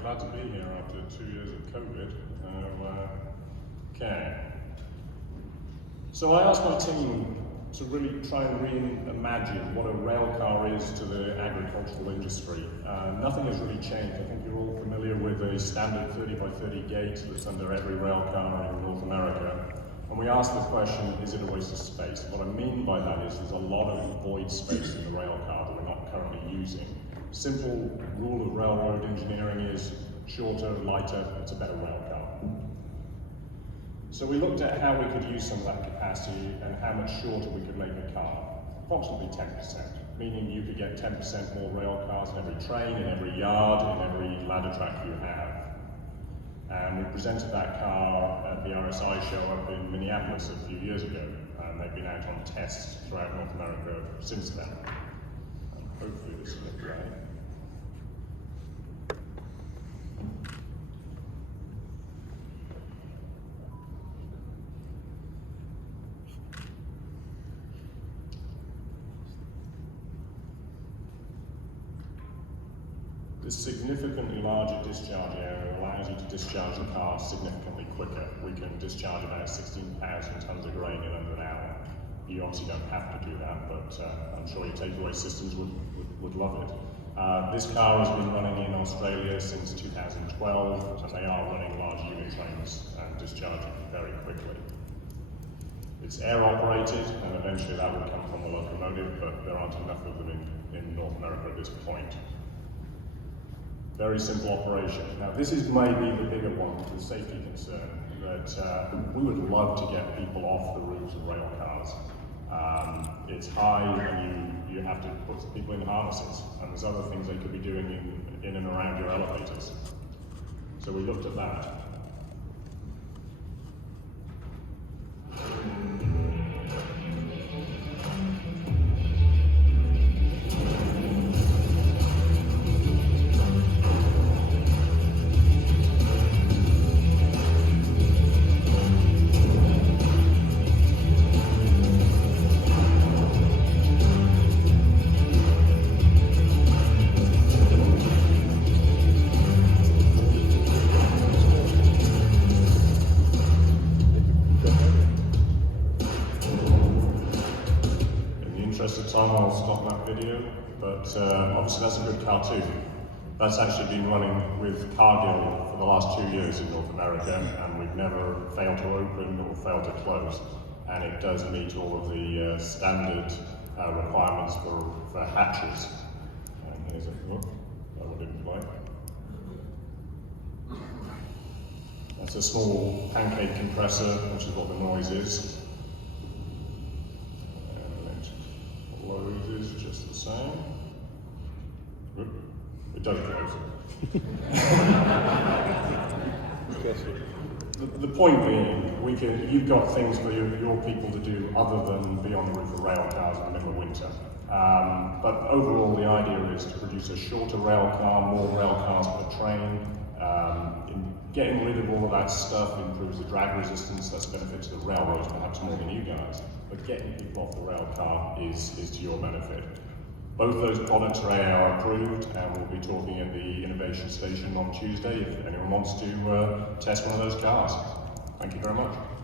glad to be here after 2 years of COVID. Okay. So I asked my team to really try and reimagine what a rail car is to the agricultural industry. Nothing has really changed. I think you're all familiar with a standard 30 by 30 gate that's under every rail car in North America. And we asked the question, is it a waste of space? What I mean by that is there's a lot of void space in the rail car that we're not currently using. Simple rule of railroad engineering is shorter, lighter, it's a better rail car. So we looked at how we could use some of that capacity and how much shorter we could make a car. Approximately 10%, meaning you could get 10% more rail cars in every train, in every yard, in every ladder track you have. And we presented that car at the RSI show up in Minneapolis a few years ago, and they've been out on tests throughout North America since then. And hopefully this will look right. This significantly larger discharge area allows you to discharge the car significantly quicker. We can discharge about 16,000 tons of grain in under an hour. You obviously don't have to do that, but I'm sure your takeaway systems would love it. This car has been running in Australia since 2012, and they are running large unit trains and discharging very quickly. It's air operated, and eventually that will come from the locomotive, but there aren't enough of them in North America at this point. Very simple operation. Now this is maybe the bigger one, the safety concern, that we would love to get people off the roofs of rail cars. It's high and you have to put people in harnesses, and there's other things they could be doing in and around your elevators. So we looked at that. Time I'll stop that video, but obviously that's a good cartoon. That's actually been running with Cargill for the last 2 years in North America, and we've never failed to open or failed to close. And it does meet all of the standard requirements for hatches. And here's a look, that one didn't play. That's a small pancake compressor, which is what the noise is. Load is just the same. It does close it. The point being, you've got things for your people to do other than be on the roof of rail cars in the middle of winter. But overall, the idea is to produce a shorter rail car, more rail cars per train. Getting rid of all of that stuff improves the drag resistance. That's a benefit to the railroads, perhaps more than you guys. But getting people off the rail car is to your benefit. Both those products are AAR approved, and we'll be talking at the Innovation Station on Tuesday if anyone wants to test one of those cars. Thank you very much.